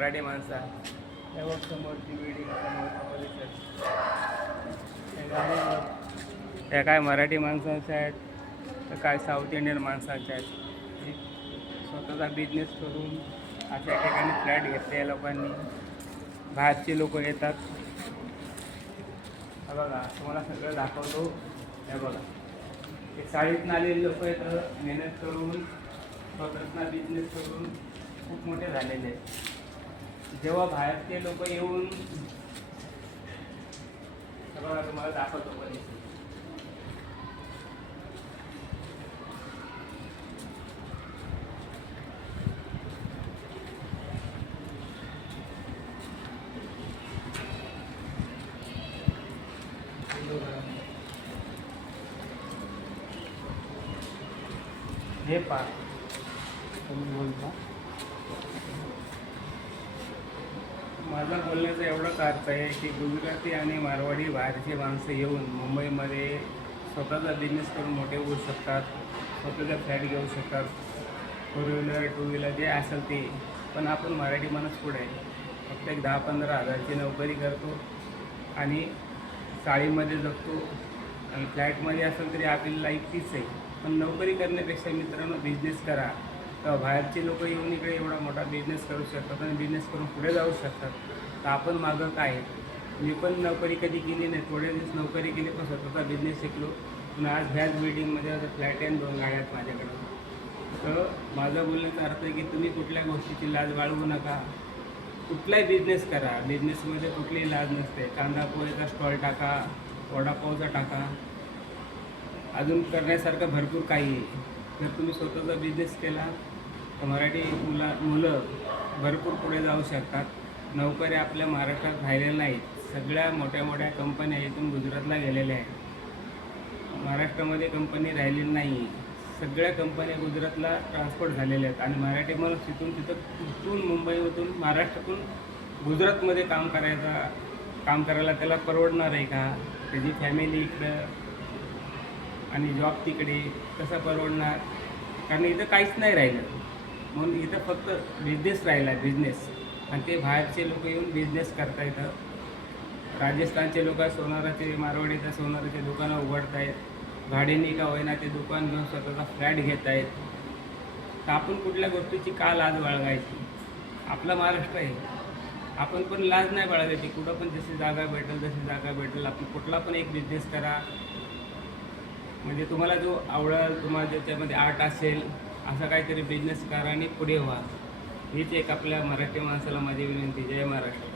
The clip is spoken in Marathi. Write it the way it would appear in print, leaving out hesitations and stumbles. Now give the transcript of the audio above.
मराठी माणसं त्या बघ समोरची बिल्डिंग त्या काय मराठी माणसांच्या आहेत तर काय साऊथ इंडियन माणसांच्या आहेत. स्वतःचा बिझनेस करून अशा ठिकाणी फ्लॅट घेतले या लोकांनी. बाहेरचे लोक येतात. हे बघा तुम्हाला सगळं दाखवतो. हे बघा ते शाळेतून आलेले लोक येतं, मेहनत करून स्वतःचा बिझनेस करून खूप मोठे झालेले आहेत. जेव्हा बाहेरचे लोक येऊन हे बघा तुम्हाला दाखवतो परिस्थिती. हे पा तुम्ही बोलता. माझा बोलण्याचा एवढाच अर्थ आहे की गुजराती आणि मारवाडी बाहेरचे माणसं येऊन मुंबईमध्ये स्वतःचा बिझनेस करून मोठे होऊ शकतात, स्वतःचा फ्लॅट घेऊ शकतात, 4 व्हीलर 2 व्हीलर जे असेल ते. पण आपण मराठी माणूस पुढे आहे. फक्त एक 10-15 हजारची नोकरी करतो आणि चाळीमध्ये जगतो आणि फ्लॅटमध्ये असेल तरी आपली लाईफ तीच आहे. पण नोकरी करण्यापेक्षा मित्रांनो बिझनेस करा. तर बाहेरचे लोक येऊन इकडे एवढा मोठा बिझनेस करू शकतात आणि बिझनेस करून पुढे जाऊ शकतात. तर आपण मागं काय. मी पण नोकरी कधी केली नाही, थोडे दिवस नोकरी केली पण स्वतःचा बिझनेस शिकलो. पण आज ह्याच बिल्डिंगमध्ये फ्लॅट आहे 2 गाड्या आहेत माझ्याकडं. तर माझा बोलण्याचा अर्थ आहे की तुम्ही कुठल्या गोष्टीची लाज बाळगू नका. कुठलाही बिझनेस करा. बिझनेसमध्ये कुठलीही लाज नसते. कांदा पोहेचा स्टॉल टाका, वडापावचा टाका, अजून करण्यासारखं भरपूर काही आहे. जर तुम्ही स्वतःचा बिझनेस केला तर मराठी मुलं भरपूर पुढे जाऊ शकतात. नोकऱ्या आपल्या महाराष्ट्रात राहिलेल्या नाहीत. सगळ्या मोठ्या मोठ्या कंपन्या इथून गुजरातला गेलेल्या आहेत. महाराष्ट्रामध्ये कंपनी राहिलेली नाही. सगळ्या कंपन्या गुजरातला ट्रान्सपोर्ट झालेल्या आहेत आणि मराठी माणूस तिथून मुंबईमधून महाराष्ट्रातून गुजरातमध्ये काम करायला त्याला परवडणार आहे का? त्याची फॅमिली इकडं आणि जॉब तिकडे कसं परवडणार? कारण इथं काहीच नाही राहिलं. म्हणून इथं फक्त बिझनेस राहिला आहे, बिझनेस. आणि ते बाहेरचे लोक येऊन बिझनेस करता येतं. राजस्थानचे लोक सोनाराचे, मारवाडीच्या सोनाराचे दुकानं उघडत आहेत. भाड्याने का होईना ते दुकान घेऊन स्वतःचा फ्लॅट घेत आहेत. तर आपण कुठल्या गोष्टीची का लाज बाळगायची? आपला महाराष्ट्र आहे. आपण पण लाज नाही बाळगायची. कुठं पण जशी जागा भेटेल आपण कुठला पण एक बिझनेस करा. म्हणजे तुम्हाला जो आवडेल, तुम्हाला ज्याच्यामध्ये आर्ट असेल असा काहीतरी बिझनेस करा आणि पुढे व्हा. हीच एक आपल्या मराठी माणसाला माझी विनंती. जय महाराष्ट्र.